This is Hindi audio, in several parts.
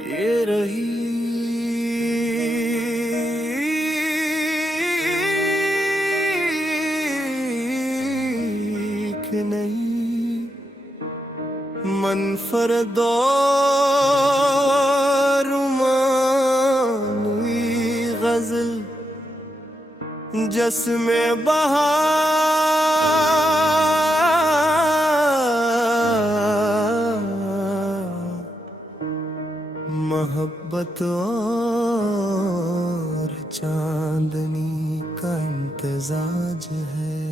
ये रही कि नहीं मनफरदो रुमानी गजल जस्में मोहब्बत और चांदनी का इम्तिजाज है।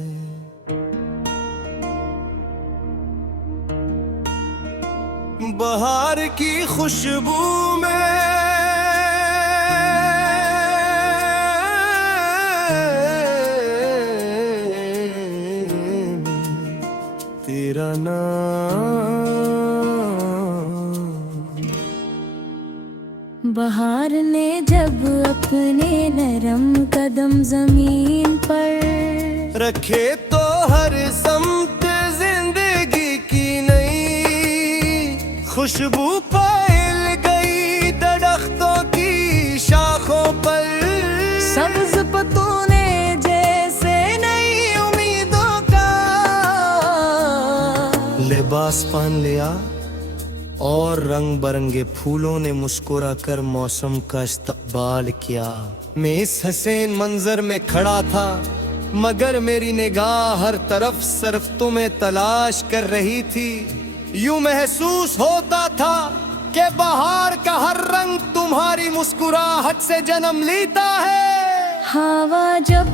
बहार की खुशबू में तेरा नाम। बहार ने जब अपने नरम कदम जमीन पर रखे तो हर समत जिंदगी की नई खुशबू फैल गई दरख्तों की शाखों पर। सब्ज पत्तों ने जैसे नई उम्मीदों का लिबास पहन लिया और रंग बरंगे फूलों ने मुस्कुरा कर मौसम का इस्तकबाल किया। मैं इस हसीन मंजर में खड़ा था मगर मेरी निगाह हर तरफ सिर्फ तुम्हें तलाश कर रही थी। यूं महसूस होता था कि बहार का हर रंग तुम्हारी मुस्कुराहट से जन्म लेता है। हवा जब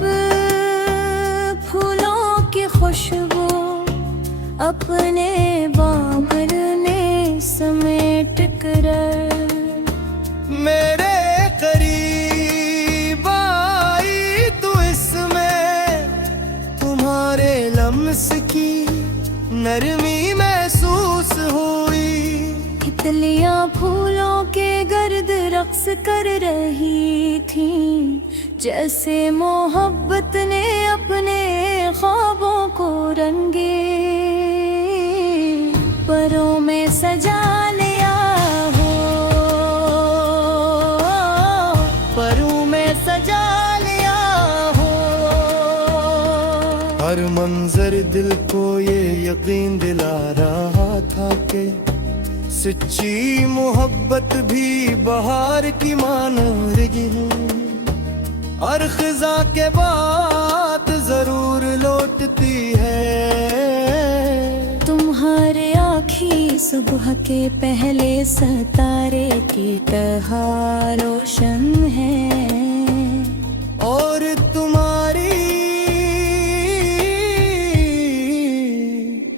फूलों की खुशबू अपने बाबर ने समेट कर मेरे करीब आई तू इसमें तुम्हारे लम्स की नरमी महसूस हुई। तितलियां फूलों के गर्द रक्स कर रही थीं जैसे मोहब्बत ने अपने ख्वाबों को रंगे परों में सजा लिया हो, परों में सजा लिया हो। हर मंजर दिल को ये यकीन दिला रहा था कि सच्ची मोहब्बत भी बहार की मानगी है। हर खिजा के बाद जरूर लौटती है। तुम्हारे आँखी सुबह के पहले सितारे की तरह रोशन है और तुम्हारी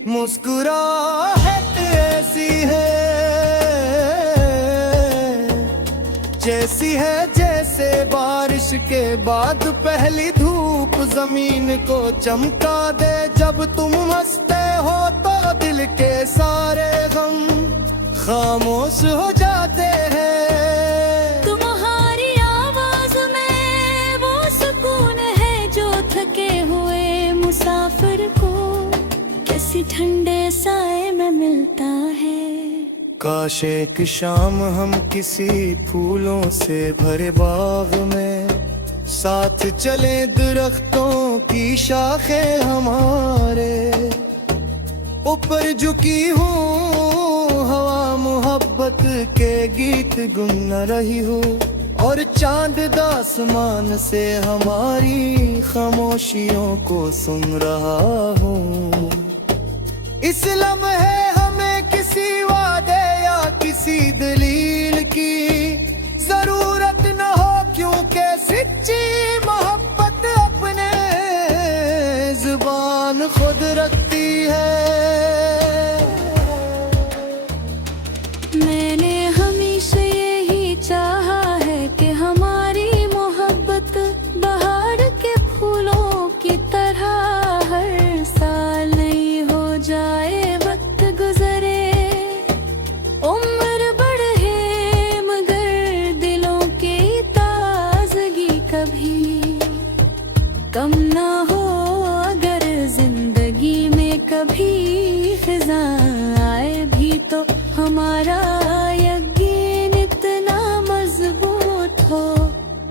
मुस्कुराहट ऐसी है जैसे बारिश के बाद पहली धूप जमीन को चमका दे। जब तुम हंसते हो तो दिल के सारे गम खामोश हो जाते हैं। तुम्हारी आवाज में वो सुकून है जो थके हुए मुसाफिर को किसी ठंडे साए में मिलता है। काश एक शाम हम किसी फूलों से भरे बाग में साथ चले दरख्तों की शाखें हमारे ऊपर झुकी हूँ हवा मोहब्बत के गीत गुन रही हो और चांद आसमान से हमारी खामोशियों को सुन रहा हूँ। इस लम्हे हमें किसी वादे या किसी दलील की जरूरत न हो क्योंकि सच्ची मोहब्बत अपने जुबान खुद रखती है। मैंने हमेशा यही चाहा है कि हमारी मोहब्बत बहार के फूलों की तरह हर साल नई हो जाए। वक्त गुजरे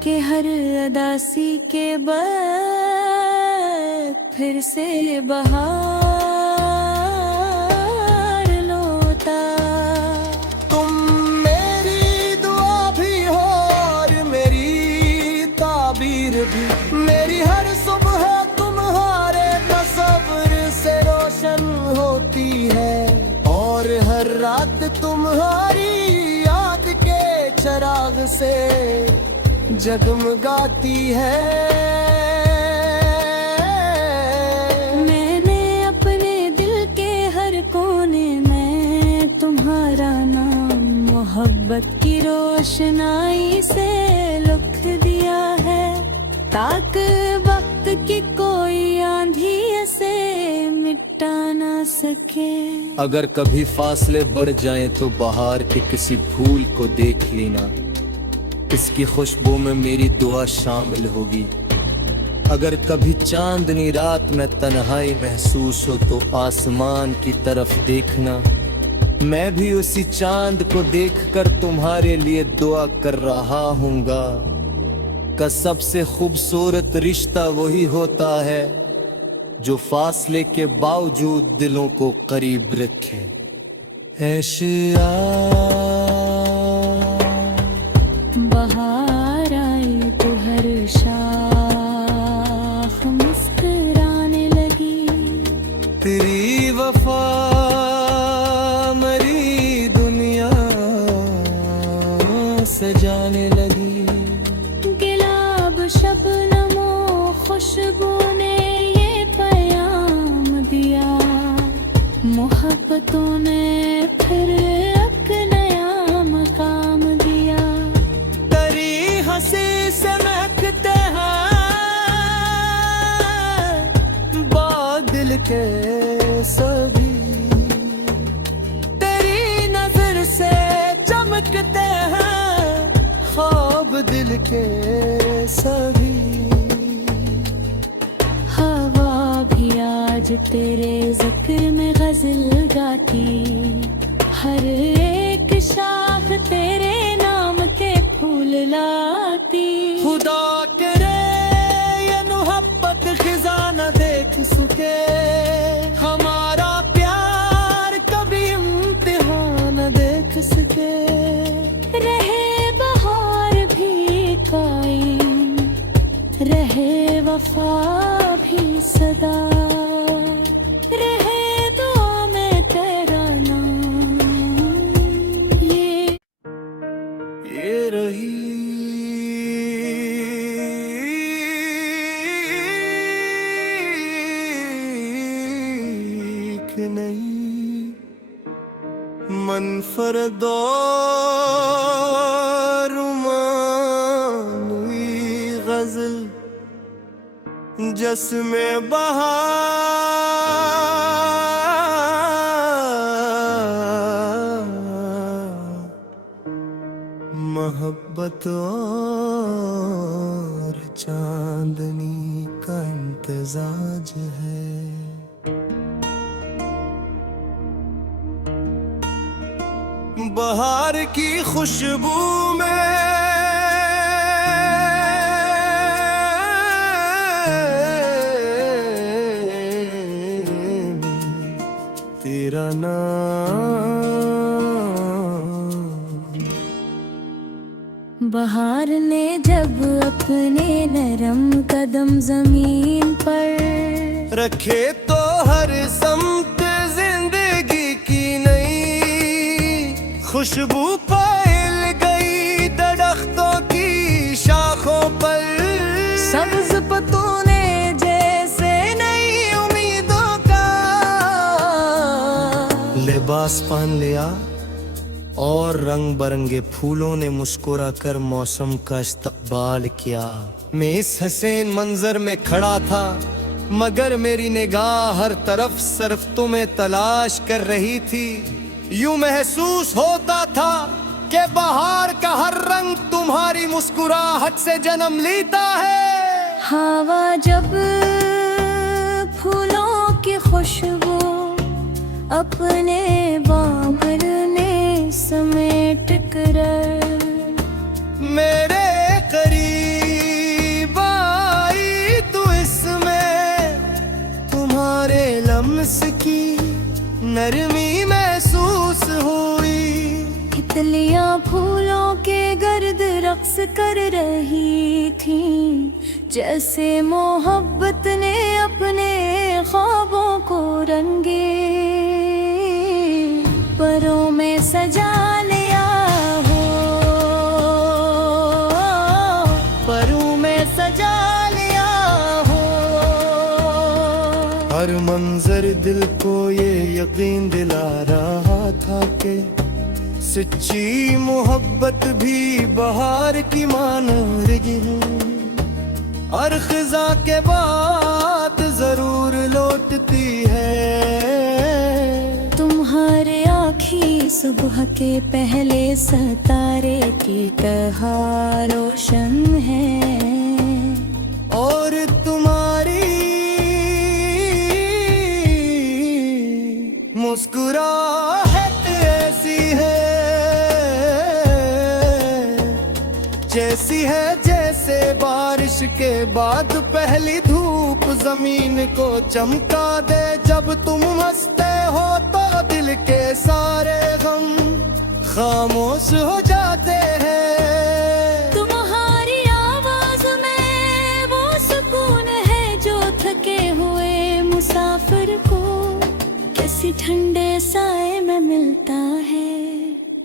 के हर अदासी के बाद फिर से बहार लौटा। तुम मेरी दुआ भी हो और मेरी ताबीर भी, मेरी हर सुबह तुम्हारे तस्वीर से रोशन होती है और हर रात तुम्हारी याद के चिराग से जगमगाती है। मैंने अपने दिल के हर कोने में तुम्हारा नाम मोहब्बत की रोशनाई से लिख दिया है, ताकि वक्त की कोई आंधी से मिटा ना सके। अगर कभी फासले बढ़ जाएं तो बहार के किसी फूल को देख लेना, इसकी खुशबू में मेरी दुआ शामिल होगी। अगर कभी चांदनी रात में तन्हाई महसूस हो तो आसमान की तरफ देखना, मैं भी उसी चांद को देखकर तुम्हारे लिए दुआ कर रहा हूँगा। का सबसे खूबसूरत रिश्ता वही होता है जो फासले के बावजूद दिलों को करीब रखे। ऐशिया बहार आई तो हर शाख मुस्कुराने लगी, तेरी वफा मरी दुनिया सजाने लगी। गुलाब शबनमो खुशबू ने ये पैगाम दिया, मोहब्बतों ने फिर एक नया मकाम दिया। तेरी हंसी से महकते हैं बादल के सभी, तेरी नजर से चमकते हैं ख्वाब दिल के सभी। हवा भी आज तेरे जिक्र में गजल गाती, हर एक शाख तेरे नाम के फूल लाती। खुदा करे ये मोहब्बत खिजा न देख सके, हमारा प्यार कभी इम्तिहान न देख सके। रहे बहार भी कायम, रहे वफा भी सदा, रहे दुआ में तेरा नाम। ये रही कि नहीं मनफरदोरुमानी गजल जस्में बहार, मोहब्बत और चांदनी का इम्तिजाज है। बहार की खुशबू में तेरा नाम। बहार ने जब अपने नरम कदम जमीन पर रखे तो हर समत जिंदगी की नई खुशबू फैल गई दरख्तों की शाखों पर। सब्ज पत्तों ने जैसे नई उम्मीदों का लिबास पहन लिया और रंग बिरंगे फूलों ने मुस्कुरा कर मौसम का इस्तकबाल किया। मैं इस हसीन मंजर में खड़ा था मगर मेरी निगाह हर तरफ सिर्फ तुम्हें तलाश कर रही थी। यूं महसूस होता था कि बहार का हर रंग तुम्हारी मुस्कुराहट से जन्म लेता है। हवा जब फूलों की खुशबू अपने बाबर ने समेट कर मेरे करीब हंस की नरमी महसूस हुई। तितलियां फूलों के गर्द रक्स कर रही थीं, जैसे मोहब्बत ने अपने ख्वाबों को रंगे परों में सजा लिया हो, परों में सजा लिया हो। हर मंजर दिल को ये यकीन दिला रहा था कि सच्ची मोहब्बत भी बहार की मानगी है। हर खिजा के बाद जरूर लौटती है। तुम्हारे आँखी सुबह के पहले सितारे की तरह रोशन है, और तुम्हारी मुस्कुराहट ऐसी है जैसी है जैसे बारिश के बाद पहली धूप जमीन को चमका दे। जब तुम हंसते हो तो दिल के सारे गम खामोश हो जाते हैं। तुम्हारी आवाज में वो सुकून है जो थके हुए मुसाफिर को किसी ठंडे साए में मिलता है।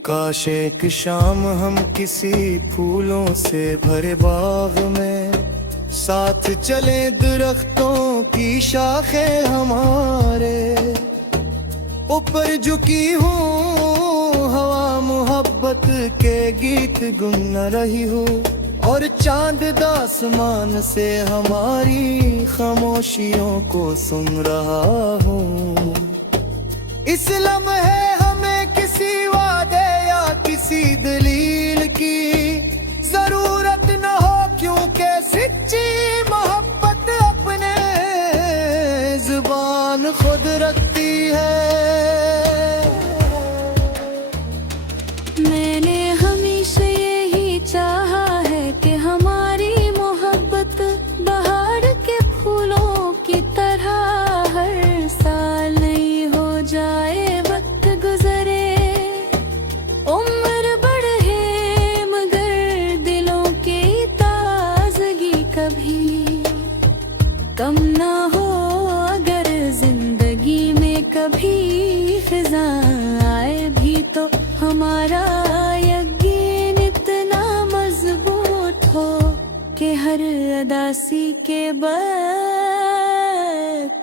काश एक शाम हम किसी फूलों से भरे बाग में साथ चले, दरख्तों की शाखें हमारे ऊपर झुकी हूँ, हवा मोहब्बत के गीत गुन रही हो, और चांद आसमान से हमारी खामोशियों को सुन रहा हूँ। इस लम्हे हमें किसी वादे या किसी दलील की जरूरत न हो, क्योंकि सच्ची मोहब्बत अपने जुबान खुद रखती है। मैंने हमेशा यही चाहा है कि हमारी मोहब्बत बहार के फूलों की तरह हर साल नई हो जाए, वक्त गुजरे उम्र बढ़े, मगर दिलों की ताजगी कभी कम ना हो। अगर जिंदगी में कभी फिजा आए भी तो हमारा यकीन इतना मजबूत हो कि हर अदासी के बाद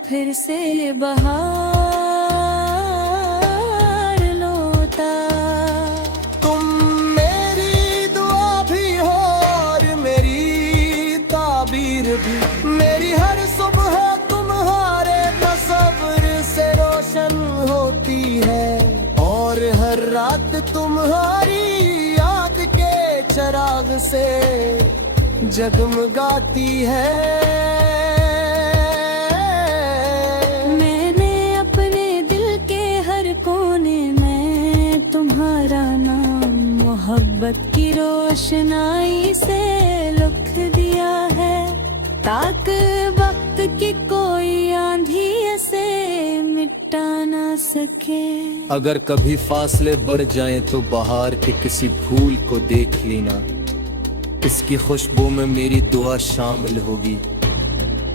फिर से बहार लौटा। तुम मेरी दुआ भी हो और मेरी ताबीर भी, मेरी हर सुबह तुम्हारे तस्वीर से रोशन होती है, और हर रात तुम्हारी याद के चिराग से जगमगाती है। मैंने अपने दिल के हर कोने में तुम्हारा नाम मोहब्बत की रोशनाई से लिख दिया है, ताकि वक्त की कोई आंधी इसे मिटा ना सके। अगर कभी फासले बढ़ जाएं तो बहार के किसी फूल को देख लेना, इसकी खुशबू में मेरी दुआ शामिल होगी।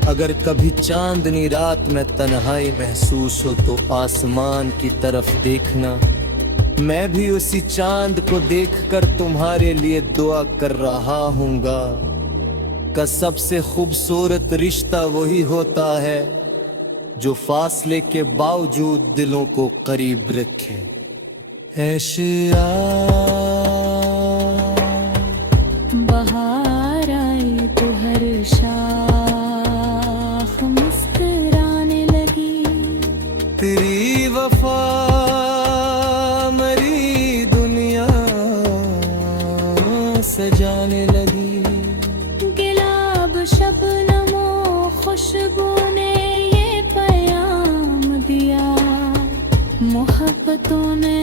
अगर कभी चांदनी रात में तन्हाई महसूस हो तो आसमान की तरफ देखना, मैं भी उसी चांद को देखकर तुम्हारे लिए दुआ कर रहा हूँगा। का सबसे खूबसूरत रिश्ता वही होता है जो फासले के बावजूद दिलों को करीब रखे। ऐशिया बहार आई तो हर शाख मुस्कुराने लगी, तेरी वफा मरी दुनिया सजाने लगी। गुलाब शबनमों खुशबू ने ये पैगाम दिया, मोहब्बतों ने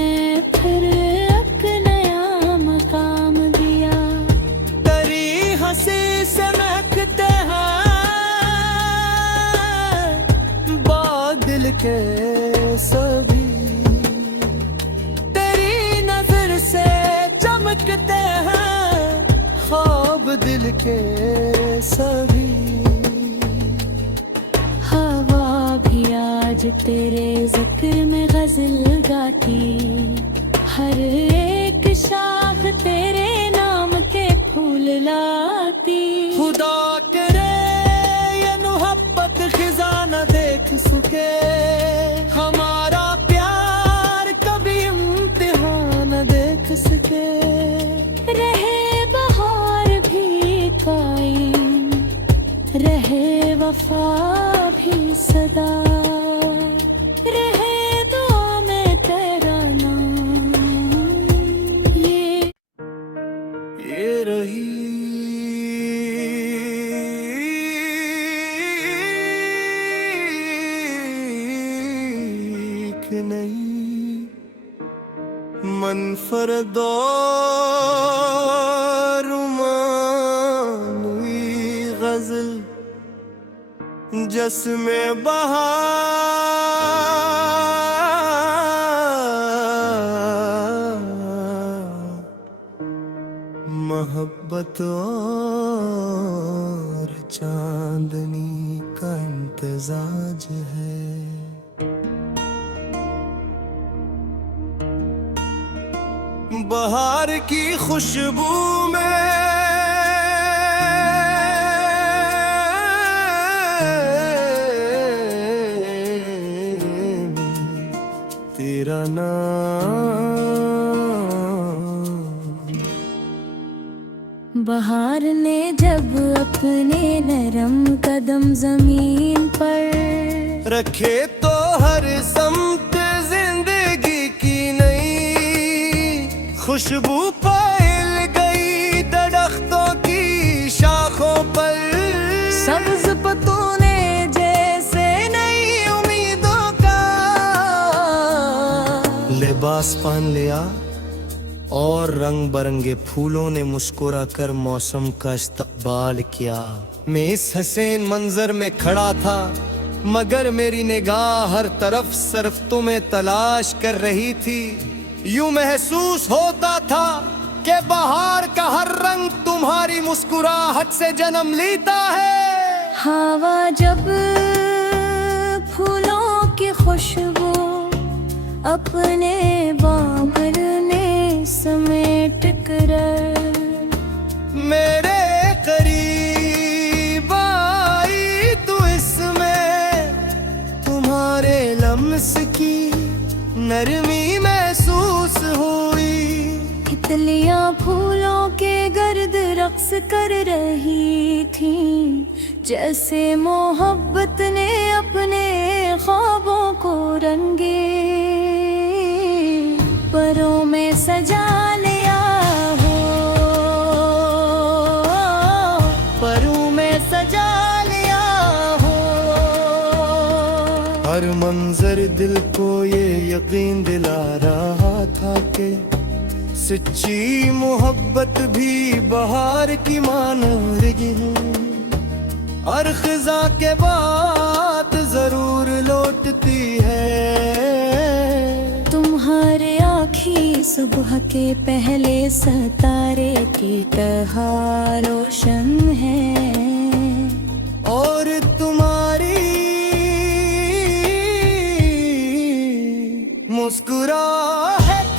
फिर एक नया मकाम दिया। तेरी हंसी से महकते हैं बादल के सभी तेरी नजर से चमकते हैं ख्वाब दिल के सभी। हवा भी आज तेरे जिक्र में गजल गाती, हर एक शाख तेरे नाम के फूल लाती। खुदा करे ये मोहब्बत खिजा न देख सके, हमारा प्यार कभी इम्तिहान न देख सके। रहे बहार भी कायम, रहे वफा भी सदा, रहे दुआ में तेरा नाम। ये रही कि नहीं मनफरद रुमानी गजल जस्में मोहब्बत और चांदनी का इम्तिजाज है। बहार की खुशबू में तेरा नाम। बहार ने जब अपने नरम कदम जमीन पर रखे तो हर समत जिंदगी की नई खुशबू फैल गई दरख्तों की शाखों पर। सब्ज पतूने जैसे नई उम्मीदों का लिबास पहन लिया और रंग बरंगे फूलों ने मुस्कुरा कर मौसम का इस्तकबाल किया। मैं इस हसीन मंजर में खड़ा था मगर मेरी निगाह हर तरफ सिर्फ तुम्हें तलाश कर रही थी। यूं महसूस होता था कि बहार का हर रंग तुम्हारी मुस्कुराहट से जन्म लेता है। हवा जब फूलों की खुशबू अपने बाबर ने समेट कर मेरे करीब आई तू इसमें तुम्हारे लम्स की नरमी महसूस हुई। तितलियां फूलों के गर्द रक्स कर रही थी, जैसे मोहब्बत ने अपने ख्वाबों को रंगे परों में सजा लिया हो, परों में सजा लिया हो। हर मंजर दिल को ये यकीन दिला रहा था कि सच्ची मोहब्बत भी बहार की मानगी है। हर खिजा के बाद जरूर लौटती है। तुम्हारे आँखी सुबह के पहले सितारे की तरह रोशन है, और तुम्हारी मुस्कुराहट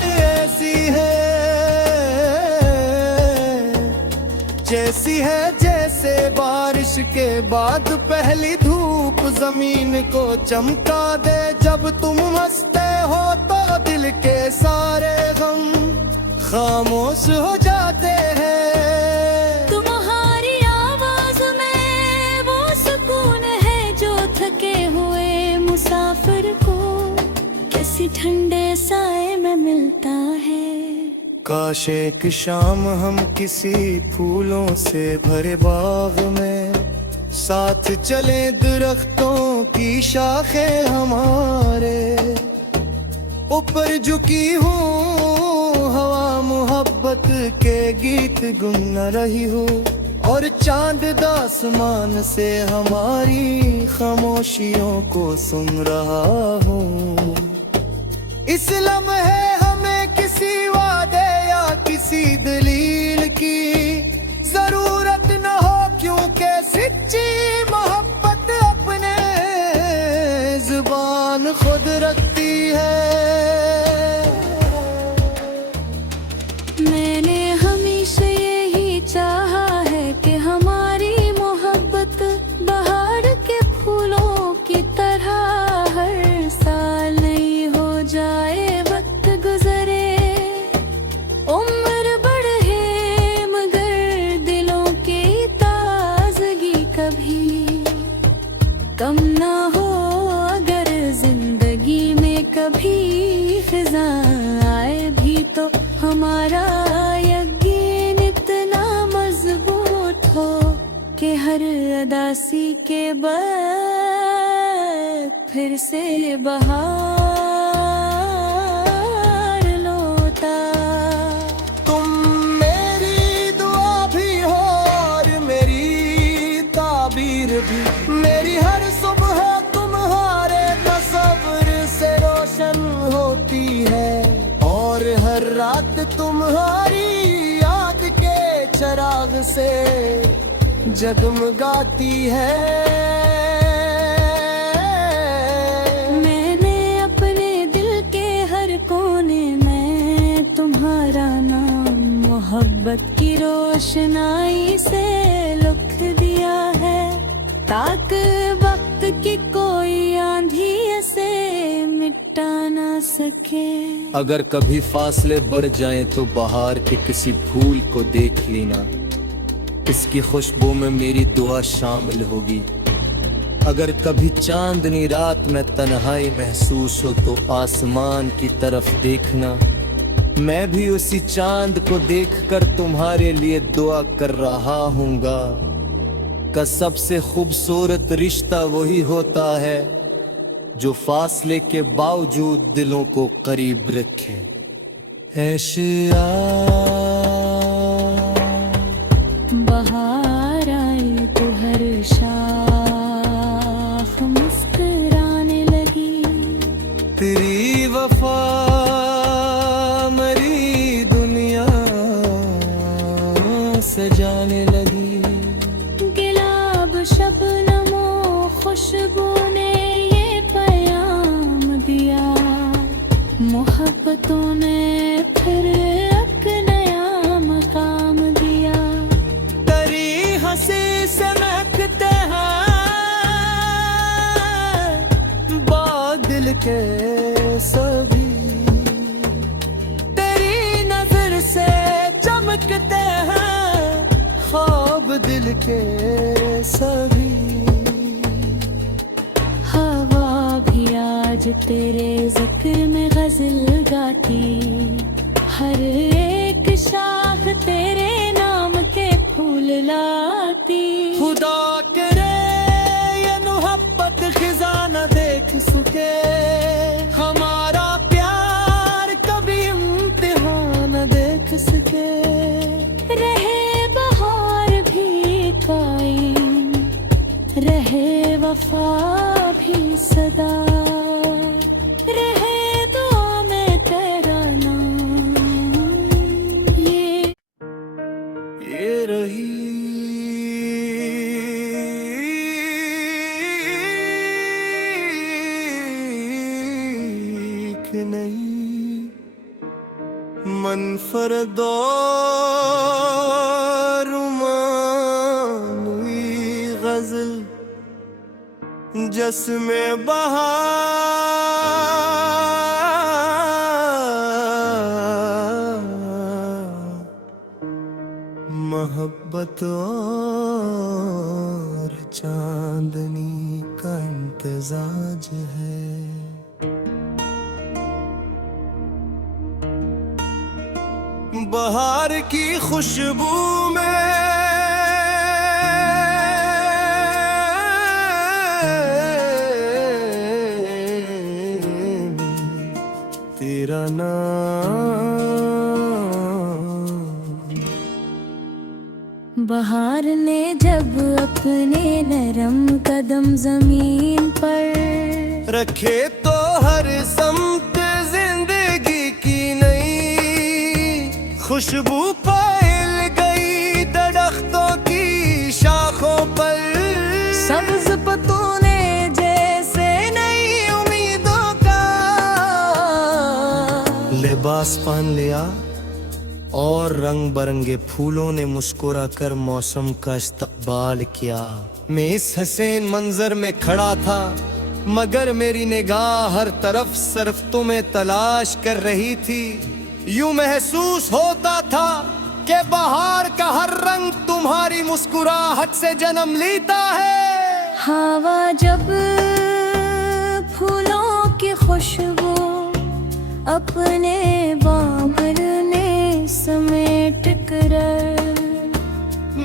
ऐसी है जैसे बारिश के बाद पहली धूप जमीन को चमका दे। जब तुम हंसते हो तो दिल के सारे गम खामोश हो जाते हैं। तुम्हारी आवाज में वो सुकून है जो थके हुए मुसाफिर को किसी ठंडे साए में मिलता है। काश एक शाम हम किसी फूलों से भरे बाग में साथ चले, दरख्तों की शाखें हमारे ऊपर झुकी हूँ, हवा मोहब्बत के गीत गुन रही हो और चांद आसमान से हमारी खामोशियों को सुन रहा हूँ। इस लम्हे हमें किसी वादे या किसी दलील की जरूरत न हो, क्योंकि सच्ची मोहब्बत अपने जुबान खुद रखती है। मैंने हमेशा यही चाहा है कि हमारी मोहब्बत बहार के फूलों की तरह हर साल नई हो जाए, वक्त गुजरे उम्र बढ़े, मगर दिलों की ताजगी कभी कम ना हो। अगर जिंदगी में कभी फिजा आए भी तो हमारा यकीन इतना मजबूत हो कि हर अदासी के बाद फिर से बहार लौटा। तुम मेरी दुआ भी हो और मेरी ताबीर भी, मेरी हर सुबह तुम्हारे तस्वीर से रोशन होती है, और हर रात तुम्हारी याद के चिराग से जगमगाती है। मैंने अपने दिल के हर कोने में तुम्हारा नाम मोहब्बत की रोशनाई से लिख दिया है, ताकि वक्त की कोई आंधी इसे मिटा ना सके। अगर कभी फासले बढ़ जाएं तो बहार के किसी फूल को देख लेना, इसकी खुशबू में मेरी दुआ शामिल होगी। अगर कभी चांदनी रात में तन्हाई महसूस हो तो आसमान की तरफ देखना, मैं भी उसी चांद को देखकर तुम्हारे लिए दुआ कर रहा हूँगा। का सबसे खूबसूरत रिश्ता वही होता है जो फासले के बावजूद दिलों को करीब रखे। ऐशिया बहार आई तो हर शाख मुस्कुराने लगी, तेरी वफा मरी दुनिया सजाने लगी। गुलाब शबनमो खुशबू ने ये पैगाम दिया, मोहब्बतों ने फिर एक नया मकाम दिया। तेरी हंसी से महकते हैं बादल के सभी, तेरी नजर से चमकते हैं ख्वाब दिल के सभी। हवा भी आज तेरे जिक्र में गजल गाती, हर एक शाख तेरे नाम के फूल लाती। खुदा करे ये मोहब्बत खिजा न देख सके, हमारा प्यार कभी इम्तिहान न देख सके। रहे बहार भी कायम, रहे वफा भी सदा, रहे दुआ में तेरा नाम। ये रही कि नहीं मनफरद रुमानी गजल जस्में बहार, मोहब्बत और चांदनी का इम्तिजाज है। बहार की खुशबू में तेरा नाम। बहार ने जब अपने नरम कदम जमीन पर रखे तो हर समत जिंदगी की नई खुशबू फैल गई दरख्तों की शाखों पर। सब्ज पतूने जैसे नई उम्मीदों का लिबास पहन लिया और रंग बरंगे फूलों ने मुस्कुरा कर मौसम का इस्तकबाल किया। मैं इस हसीन मंजर में खड़ा था मगर मेरी निगाह हर तरफ सिर्फ तुम्हें तलाश कर रही थी। यूं महसूस होता था कि बहार का हर रंग तुम्हारी मुस्कुराहट से जन्म लेता है। हवा जब फूलों की खुशबू अपने बाबर ने समेट कर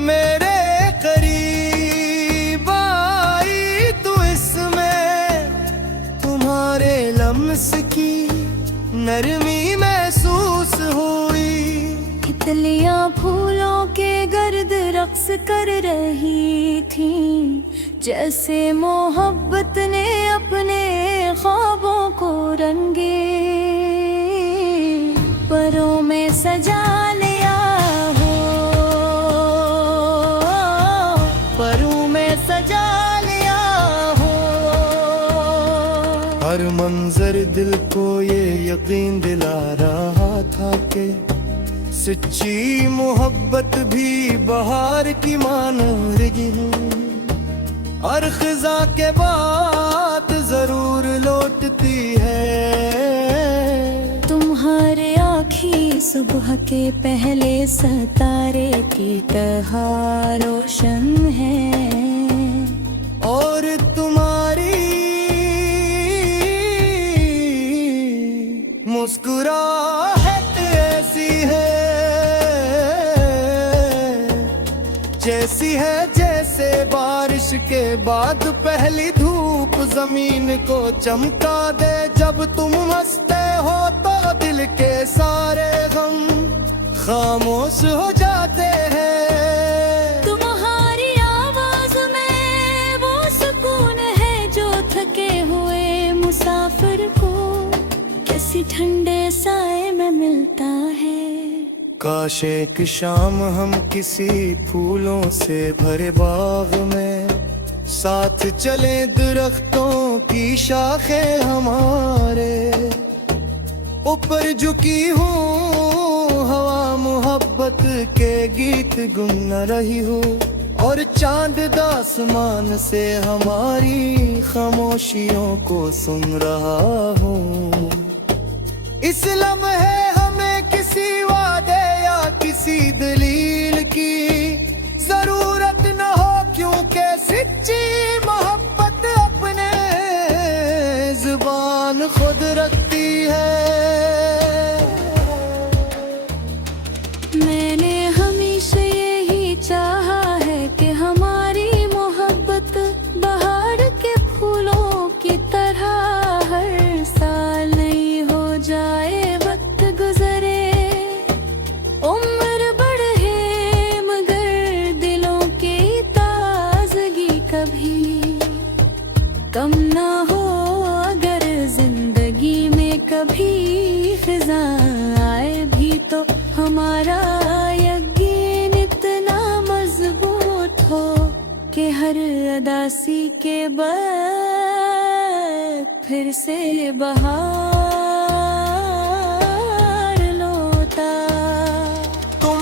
मेरे करीब आई तू इसमें तुम्हारे लम्स की नरमी महसूस हुई। तितलियां फूलों के गर्द रक्स कर रही थीं, जैसे मोहब्बत ने अपने ख्वाबों को रंगे परों में सजा लिया हो, परों में सजा लिया हो। हर मंजर दिल को ये यकीन दिला रहा था कि सच्ची मोहब्बत भी बहार की मानगी है। हर खिजा के बाद जरूर लौटती है। तुम्हारे आँखी सुबह के पहले सितारे की तरह रोशन है और तुम्हारी मुस्कुराहट ऐसी है जैसी है जैसे बारिश के बाद पहली धूप जमीन को चमका दे। जब तुम हंसते हो तो दिल के सारे गम खामोश हो जाते हैं। तुम्हारी आवाज में वो सुकून है जो थके हुए मुसाफिर को किसी ठंडे साए में मिलता है। काश एक शाम हम किसी फूलों से भरे बाग में साथ चले, दरख्तों की शाखें हमारे ऊपर झुकी हूँ, हवा मोहब्बत के गीत गुन रही हो और चांद आसमान से हमारी खामोशियों को सुन रहा हूँ। इस लम्हे हमें किसी वादे या किसी दलील की जरूरत न हो, क्योंकि सच्ची मोहब्बत अपने जुबान खुद रखती है। मैंने हमेशा यही चाहा है कि हमारी मोहब्बत बहार के फूलों की तरह हर साल नई हो जाए। वक्त गुजरे उम्र बढ़े मगर दिलों की ताजगी कभी कम ना हो। अगर जिंदगी में कभी फिजा आए भी तो हमारा यकीन इतना मजबूत हो कि हर अदासी के बाद फिर से बहार लौटा। तुम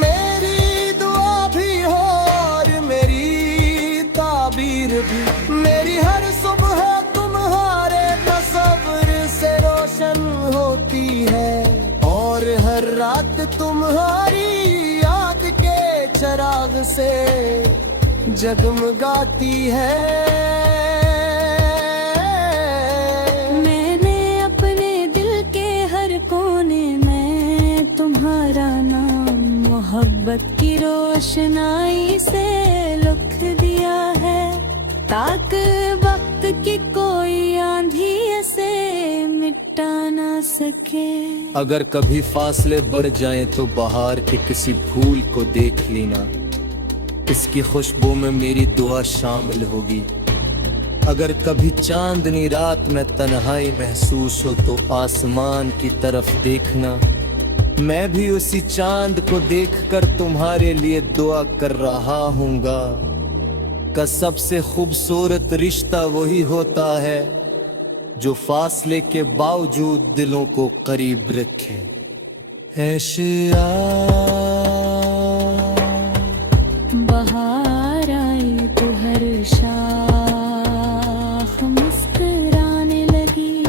मेरी दुआ भी हो और मेरी ताबीर भी, मेरी हर सुबह तुम्हारे तस्वीर से रोशन होती है और हर रात तुम्हारी याद के चिराग से जगमगाती है। मैंने अपने दिल के हर कोने में तुम्हारा नाम मोहब्बत की रोशनाई से लिख दिया है, ताकि वक्त की कोई आंधी इसे मिटा ना सके। अगर कभी फासले बढ़ जाएं तो बहार के किसी फूल को देख लेना, इसकी खुशबू में मेरी दुआ शामिल होगी। अगर कभी चांदनी रात में तन्हाई महसूस हो तो आसमान की तरफ देखना, मैं भी उसी चांद को देखकर तुम्हारे लिए दुआ कर रहा हूँगा। का सबसे खूबसूरत रिश्ता वही होता है जो फासले के बावजूद दिलों को करीब रखे। ऐशिया बहार आई तो हर शाख मुस्कुराने लगी,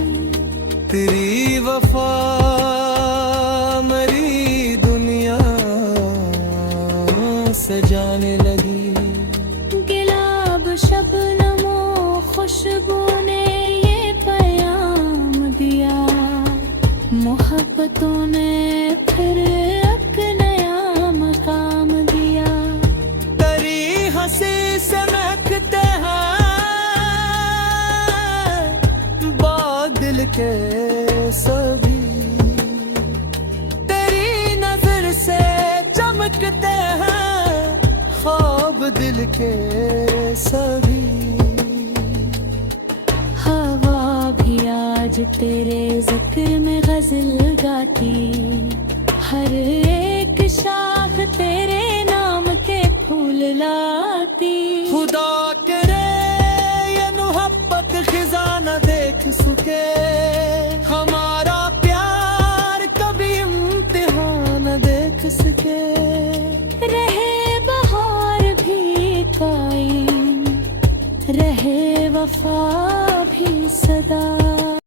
तेरी वफा मरी दुनिया सजाने लगी। गिलाब शबनमो खुशबू ने ये पैगाम दिया, मोहब्बतों ने फिर एक नया मकाम दिया। तेरी हंसी से महकते हैं बादल के सभी, तेरी नजर से चमकते हैं ख्वाब दिल के सभी। हवा भी आज तेरे जिक्र में गजल गाती, हर एक शाख तेरे नाम के फूल लाती। खुदा